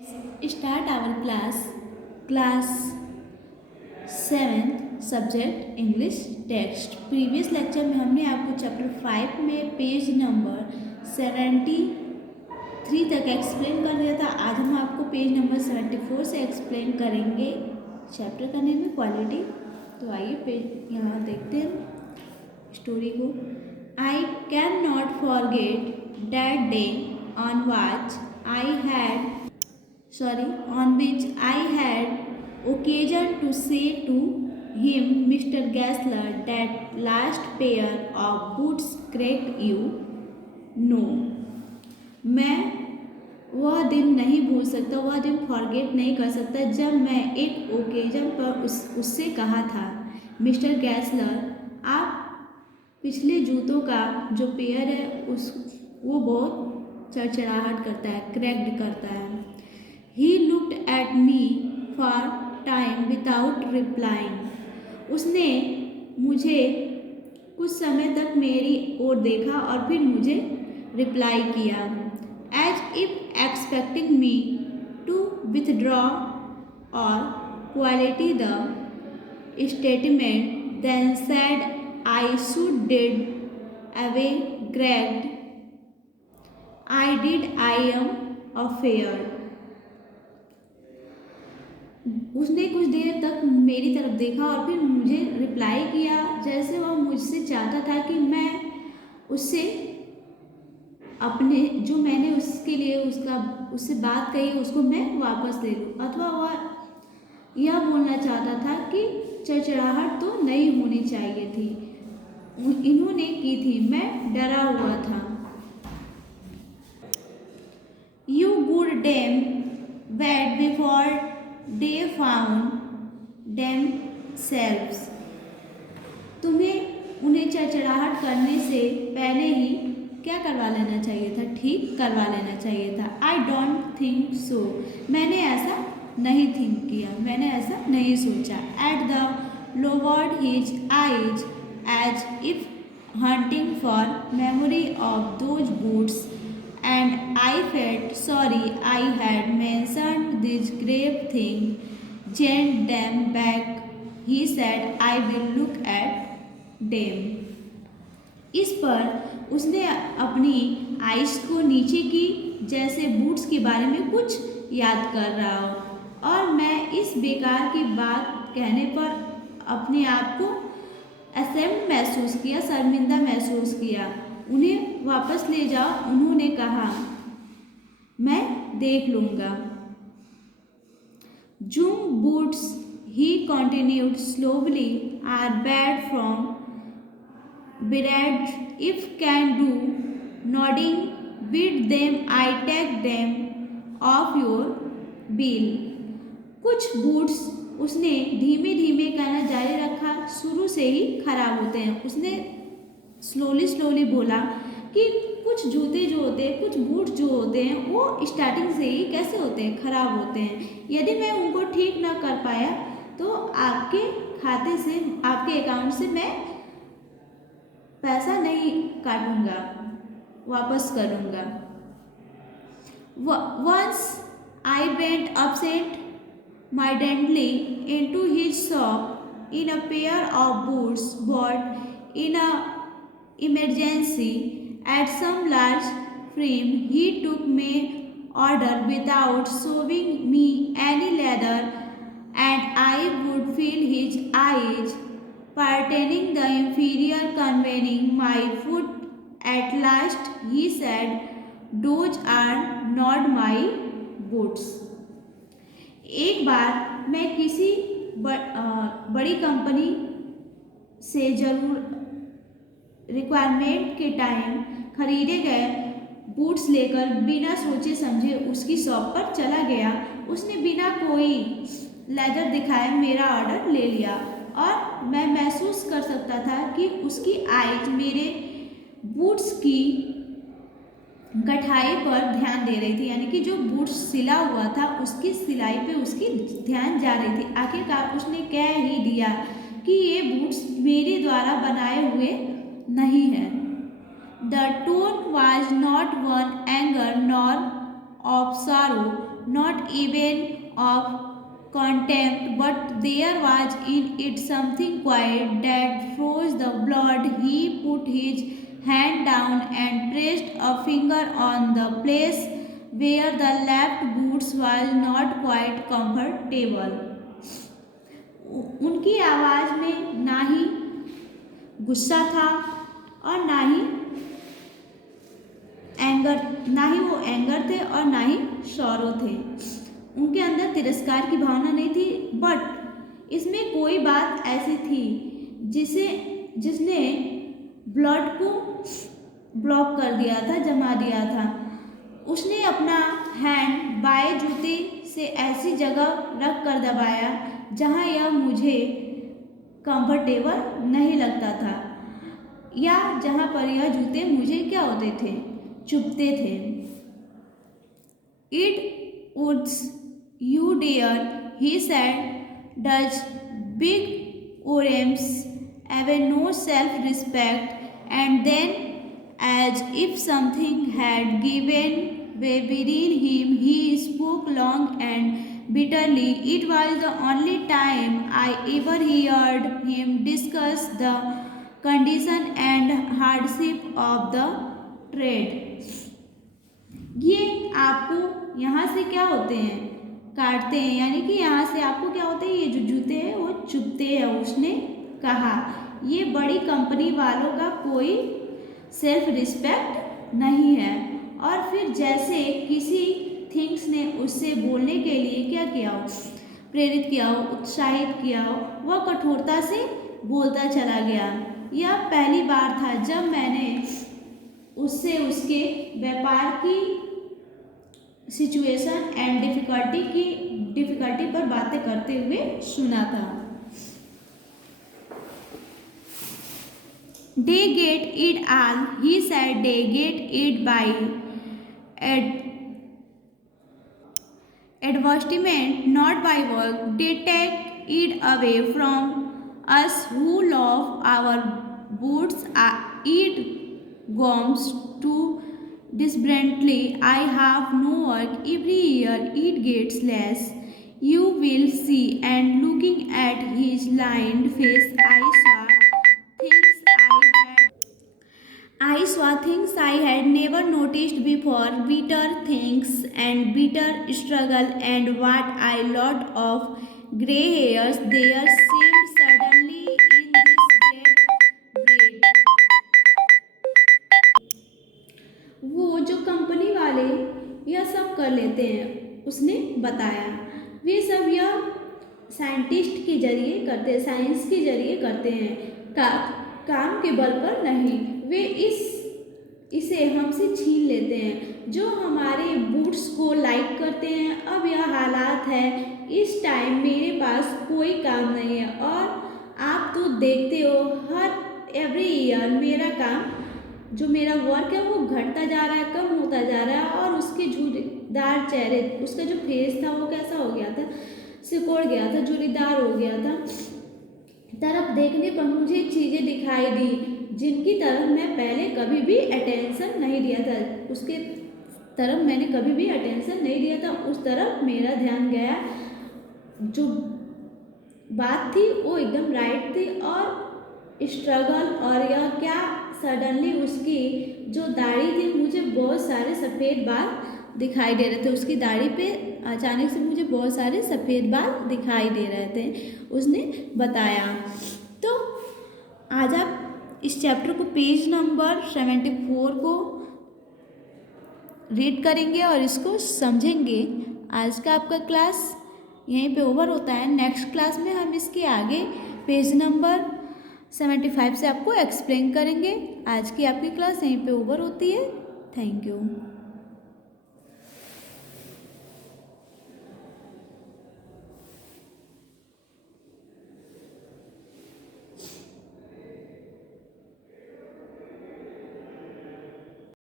Start our class 7th subject English text. Previous lecture में हमने आपको चैप्टर 5 में पेज नंबर 73 तक एक्सप्लेन कर दिया था। आज हम आपको पेज नंबर 74 से एक्सप्लेन करेंगे। चैप्टर का नेम है क्वालिटी। तो आइए पेज यहाँ देखते हैं स्टोरी को। I can not forget that day on which I had occasion to say to him, Mr. Gessler, that last pair of boots cracked you. No, मैं वह दिन नहीं भूल सकता, वह दिन फॉरगेट नहीं कर सकता जब मैं एक ओकेजन पर उससे कहा था, मिस्टर गैसलर, आप पिछले जूतों का जो पेयर है वो बहुत चरचराहट करता है, क्रैक्ड करता है। He looked at me for time without replying. उसने मुझे कुछ समय तक मेरी ओर देखा और फिर मुझे रिप्लाई किया, as if expecting me to withdraw or quality the statement, then said I should did away cracked. I am afraid. उसने कुछ देर तक मेरी तरफ देखा और फिर मुझे रिप्लाई किया जैसे वह मुझसे चाहता था कि मैं उससे अपने जो मैंने उसके लिए उससे बात कही उसको मैं वापस ले लूँ, अथवा वह यह बोलना चाहता था कि चरचराहट तो नहीं होनी चाहिए थी, इन्होंने की थी, मैं डरा हुआ था। You good damn bad before they found themselves. तुम्हें उन्हें चरचराहट करने से पहले ही क्या करवा लेना चाहिए था, ठीक करवा लेना चाहिए था। I don't think so. मैंने ऐसा नहीं थिंक किया, मैंने ऐसा नहीं सोचा। At the lowered his eyes as if hunting for memory of those boots, and I felt sorry I had mentioned this grave thing. Send them back, he said. I will look at them. इस पर उसने अपनी ice को नीचे की जैसे boots के बारे में कुछ याद कर रहा हो, और मैं इस बेकार की बात कहने पर अपने आप को असेम्ड महसूस किया, शर्मिंदा महसूस किया। उन्हें वापस ले जाओ, उन्होंने कहा, मैं देख लूँगा। Zoom boots, he continued slowly, are bad from bread if can do nothing with them I take them off your bill. कुछ बूट्स, उसने धीमे धीमे कहना जारी रखा, शुरू से ही खराब होते हैं। उसने स्लोली बोला कि कुछ जूते जो होते हैं, कुछ बूट जो होते हैं, वो स्टार्टिंग से ही कैसे होते हैं, खराब होते हैं। यदि मैं उनको ठीक ना कर पाया तो आपके खाते से, आपके अकाउंट से मैं पैसा नहीं काटूंगा, वापस करूंगा। Once I went upset mildly into his shop in a pair of boots bought in a emergency at some large firm. He took my order without showing me any leather, and I would feel his eyes pertaining the inferior conveying my foot. At last he said, those are not my boots. एक बार मैं किसी बड़ी company से जरूर requirement के time खरीदे गए boots लेकर बिना सोचे समझे उसकी शॉप पर चला गया। उसने बिना कोई लेदर दिखाए मेरा ऑर्डर ले लिया, और मैं महसूस कर सकता था कि उसकी आइज मेरे बूट्स की गठाई पर ध्यान दे रही थी, यानी कि जो बूट्स सिला हुआ था उसकी सिलाई पे उसकी ध्यान जा रही थी। आखिरकार उसने कह ही दिया कि ये बूट्स मेरे द्वारा बनाए हुए नहीं हैं। The tone was not one anger nor of sorrow, not even of contempt, but there was in it something quiet that froze the blood. He put his hand down and pressed a finger on the place where the left boots was not quite comfortable. उनकी आवाज़ में ना ही गुस्सा था और ना ही वो anger थे और ना ही सॉरो थे। उनके अंदर तिरस्कार की भावना नहीं थी, बट इसमें कोई बात ऐसी थी जिसने ब्लड को ब्लॉक कर दिया था, जमा दिया था। उसने अपना हैंड बाएं जूते से ऐसी जगह रख कर दबाया जहां यह मुझे कंफर्टेबल नहीं लगता था, या जहां पर यह जूते मुझे क्या होते थे, चुभते थे। It woods you dare, he said, does big ओरेम्स have no self respect? And then, as if something had given way within him, he spoke long and bitterly. It was the only time I ever heard him discuss the condition and hardship of the trade. ये आपको यहाँ से क्या होते हैं, काटते हैं, यानी कि यहाँ से आपको क्या होते हैं, ये जो जूते हैं वो चुभते हैं। उसने कहा ये बड़ी कंपनी वालों का कोई सेल्फ रिस्पेक्ट नहीं है। और फिर जैसे किसी थिंग्स ने उससे बोलने के लिए क्या किया हो, प्रेरित किया हो, उत्साहित किया हो, वह कठोरता से बोलता चला गया। यह पहली बार था जब मैंने उससे उसके व्यापार की सिचुएशन एंड डिफ़िकल्टी पर बातें करते हुए सुना था। They get it all, he said. They get it by advertisement, not by work. They take it away from us who love our boots, eat gums too desperately. I have no work. Every year it gets less. You will see. And looking at his lined face, I saw things I had never noticed before, bitter things and bitter struggle, and what I lot of grey hairs there seemed suddenly in this red bread. वो जो company वाले यह सब कर लेते हैं, उसने बताया, वे सब यह साइंटिस्ट के जरिए करते हैं, साइंस के जरिए करते हैं, काम के बल पर नहीं। वे इसे हमसे छीन लेते हैं जो हमारे बूट्स को लाइक करते हैं। अब यह हालात है, इस टाइम मेरे पास कोई काम नहीं है, और आप तो देखते हो हर एवरी ईयर मेरा काम, जो मेरा वर्क है वो घटता जा रहा है, कम होता जा रहा है। और उसके झुर्रीदार चेहरे, उसका जो फेस था वो कैसा हो गया था, सिकुड़ गया था, झुर्रीदार हो गया था। तरफ देखने पर मुझे चीज़ें दिखाई दी जिनकी तरफ मैं पहले कभी भी अटेंशन नहीं दिया था, उसके तरफ मैंने कभी भी अटेंशन नहीं दिया था, उस तरफ मेरा ध्यान गया। जो बात थी वो एकदम राइट थी, और स्ट्रगल, और यह क्या सडनली उसकी जो दाढ़ी थी, मुझे बहुत सारे सफ़ेद बाल दिखाई दे रहे थे। उसकी दाढ़ी पे अचानक से मुझे बहुत सारे सफ़ेद बाल दिखाई दे रहे थे, उसने बताया। तो आज आप इस चैप्टर को पेज नंबर 74 को रीड करेंगे और इसको समझेंगे। आज का आपका क्लास यहीं पे ओवर होता है। नेक्स्ट क्लास में हम इसके आगे पेज नंबर 75 से आपको एक्सप्लेन करेंगे। आज की आपकी क्लास यहीं पे ओवर होती है। Thank you.